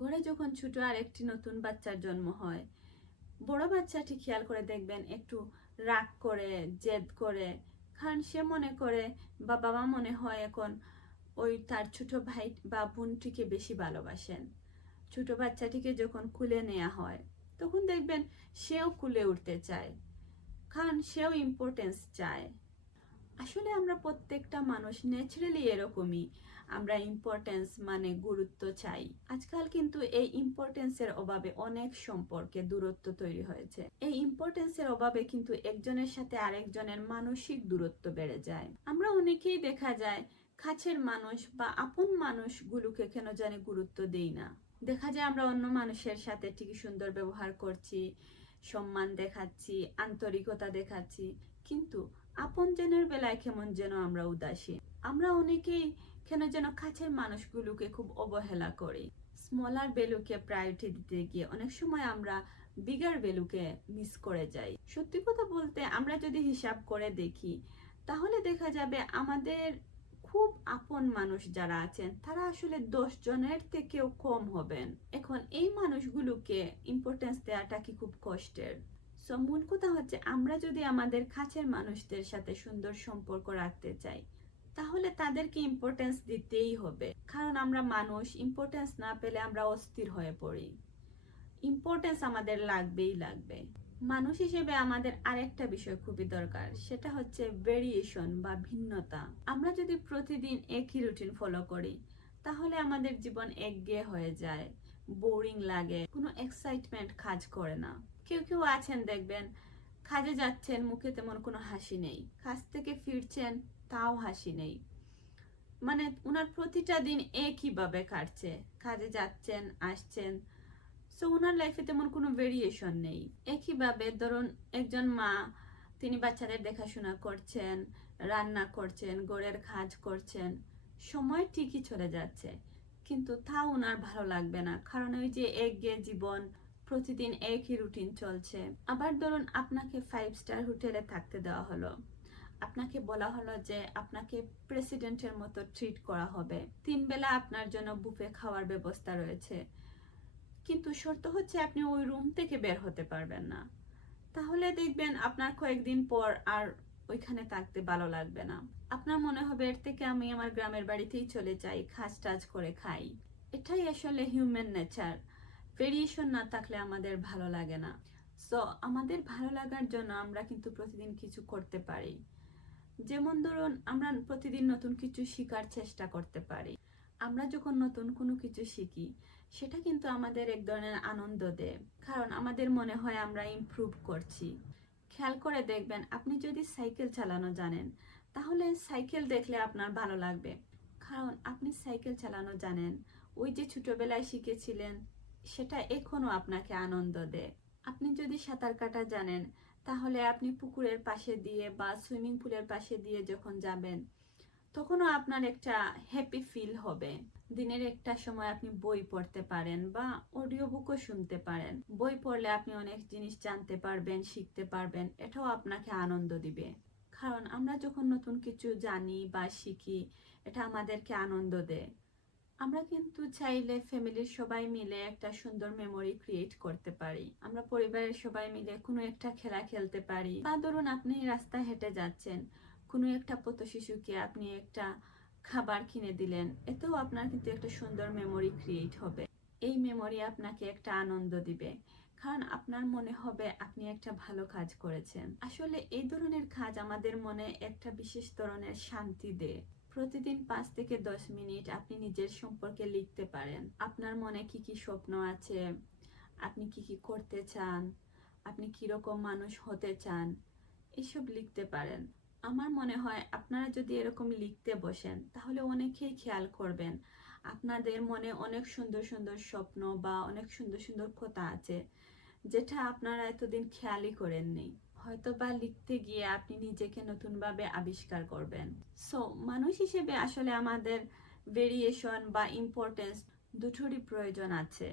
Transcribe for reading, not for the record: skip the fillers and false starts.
ঘরে যখন ছোট আর একটি নতুন বাচ্চার জন্ম হয়, বড় বাচ্চাটি খেয়াল করে দেখবেন একটু রাগ করে, জেদ করে, কারণ সে মনে করে বা বাবা মনে হয় এখন ওই তার ছোট ভাই বা বোনটিকে বেশি ভালোবাসেন। ছোট বাচ্চাটিকে যখন কুলে নেওয়া হয় তখন দেখবেন সেও কুলে উঠতে চায়, কারণ সেও ইম্পর্টেন্স চায়। আসলে আমরা প্রত্যেকটা মানুষ ন্যাচারালি এরকমই, আমরা ইম্পর্টেন্স মানে গুরুত্ব চাই। আজকাল কিন্তু এই ইম্পর্টেন্সের অভাবে অনেক সম্পর্কে দূরত্ব তৈরি হয়েছে। এই ইম্পর্টেন্সের অভাবে কিন্তু একজনের সাথে আরেকজনের মানসিক দূরত্ব বেড়ে যায়। আমরা অনেকেই দেখা যায় কাছের মানুষ বা আপন মানুষগুলোকে কেন জানি গুরুত্ব দেই না। দেখা যায় আমরা অন্য মানুষের সাথে ঠিকই সুন্দর ব্যবহার করছি, সম্মান দেখাচ্ছি, আন্তরিকতা দেখাচ্ছি, কিন্তু আপনজনের বেলায় কেমন যেন আমরা উদাসীন। আমরা অনেকেই কেন যেন কাছের মানুষগুলোকে খুব অবহেলা করি। স্মলার ভ্যালুকে প্রায়োরিটি দিতে গিয়ে অনেক সময় আমরা বিগার ভ্যালুকে মিস করে যাই। সত্যি কথা বলতে আমরা যদি হিসাব করে দেখি তাহলে দেখা যাবে আমাদের খুব আপন মানুষ যারা আছেন তারা আসলে 10 জনের থেকেও কম হবেন। এখন এই মানুষগুলোকে ইম্পর্টেন্স দেওয়াটা কি খুব কষ্টের? সো মূল কথা হচ্ছে, আমরা যদি আমাদের কাছের মানুষদের সাথে সুন্দর সম্পর্ক রাখতে চাই তাহলে তাদেরকে ইম্পর্টেন্স দিতেই হবে, কারণ আমরা মানুষ, ইম্পর্টেন্স না পেলে আমরা অস্থির হয়ে পড়ি। ইম্পর্টেন্স আমাদের লাগবেই লাগবে। মানুষ হিসেবে আমাদের আরেকটা বিষয় খুবই দরকার, সেটা হচ্ছে ভেরিয়েশন বা ভিন্নতা। আমরা যদি প্রতিদিন একই রুটিন ফলো করি তাহলে আমাদের জীবন একঘেয়ে হয়ে যায়, বোরিং লাগে, কোনো এক্সাইটমেন্ট কাজ করে না। কেউ কেউ আছেন দেখবেন কাজে যাচ্ছেন, মুখে তেমন কোনো হাসি নেই, কাজ থেকে ফিরছেন তাও হাসি নেই, মানে ওনার প্রতিটা দিন একইভাবে কাটছে, কাজে যাচ্ছেন আসছেন, সো ওনার লাইফে তেমন কোনো ভেরিয়েশন নেই। একইভাবে ধরুন একজন মা, তিনি বাচ্চাদের দেখাশোনা করছেন, রান্না করছেন, ঘরের কাজ করছেন, সময় ঠিকই চলে যাচ্ছে, কিন্তু তাও ওনার ভালো লাগবে না, কারণ ওই যে একঘেয়ে জীবন, প্রতিদিন একই রুটিন চলছে। আবার ধরুন আপনাকে 5 স্টার হোটেলে থাকতে দেওয়া হলো, আপনাকে বলা হলো যে আপনাকে প্রেসিডেন্টের মতো ট্রিট করা হবে, 3 বেলা আপনার জন্য বুফে খাওয়ার ব্যবস্থা রয়েছে, কিন্তু শর্ত হচ্ছে আপনি ওই রুম থেকে বের হতে পারবেন না। তাহলে দেখবেন আপনার কয়েকদিন পর আর ওইখানে থাকতে ভালো লাগবে না। আপনার মনে হবে এর থেকে আমি আমার গ্রামের বাড়িতেই চলে যাই, কাজ টাজ করে খাই। এটাই আসলে হিউম্যান নেচার। ভেরিয়েশন না থাকলে আমাদের ভালো লাগে না। সো আমাদের ভালো লাগার জন্য আমরা কিন্তু প্রতিদিন কিছু করতে পারি। যেমন ধরুন আমরা প্রতিদিন নতুন কিছু শেখার চেষ্টা করতে পারি। আমরা যখন নতুন কোনো কিছু শিখি সেটা কিন্তু আমাদের এক ধরনের আনন্দ দেয়, কারণ আমাদের মনে হয় আমরা ইমপ্রুভ করছি। খেয়াল করে দেখবেন আপনি যদি সাইকেল চালানো জানেন তাহলে সাইকেল দেখলে আপনার ভালো লাগবে, কারণ আপনি সাইকেল চালানো জানেন, ওই যে ছোটবেলায় শিখেছিলেন সেটা এখনো আপনাকে আনন্দ দেয়। আপনি যদি সাঁতার কাটা জানেন তাহলে আপনি পুকুরের পাশে দিয়ে বা সুইমিং পুলের পাশে দিয়ে যখন যাবেন তখনও আপনার একটা হ্যাপি ফিল হবে। দিনের একটা সময় আপনি বই পড়তে পারেন বা অডিও বুকও শুনতে পারেন। বই পড়লে আপনি অনেক জিনিস জানতে পারবেন, শিখতে পারবেন, এটাও আপনাকে আনন্দ দিবে। কারণ আমরা যখন নতুন কিছু জানি বা শিখি এটা আমাদেরকে আনন্দ দেয়। আমরা কিন্তু চাইলে ফ্যামিলির সবাই মিলে একটা সুন্দর মেমোরি ক্রিয়েট করতে পারি। আমরা পরিবারের সবাই মিলে কোনো একটা খেলা খেলতে পারি, বা ধরুন আপনি রাস্তায় হেঁটে যাচ্ছেন, কোনো একটা পথ শিশুকে আপনি একটা খাবার কিনে দিলেন, এতেও আপনার কিন্তু একটা সুন্দর মেমোরি ক্রিয়েট হবে। এই মেমোরি আপনাকে একটা আনন্দ দিবে, কারণ আপনার মনে হবে আপনি একটা ভালো কাজ করেছেন। আসলে এই ধরনের কাজ আমাদের মনে একটা বিশেষ ধরনের শান্তি দেয়। প্রতিদিন 5 থেকে 10 মিনিট আপনি নিজের সম্পর্কে লিখতে পারেন। আপনার মনে কি কি স্বপ্ন আছে, আপনি কি কি করতে চান, আপনি কিরকম মানুষ হতে চান, এসব লিখতে পারেন। আমার মনে হয় আপনারা যদি এরকম লিখতে বসেন তাহলে অনেকেই খেয়াল করবেন আপনাদের মনে অনেক সুন্দর সুন্দর স্বপ্ন বা অনেক সুন্দর সুন্দর কথা আছে যেটা আপনারা এতদিন খেয়ালই করেননি। হয়তো বা লিখতে গিয়ে আপনি নিজেকে নতুনভাবে আবিষ্কার করবেন। সো মানুষ হিসেবে আসলে আমাদের ভেরিয়েশন বা ইম্পর্টেন্স দুটোরই প্রয়োজন আছে।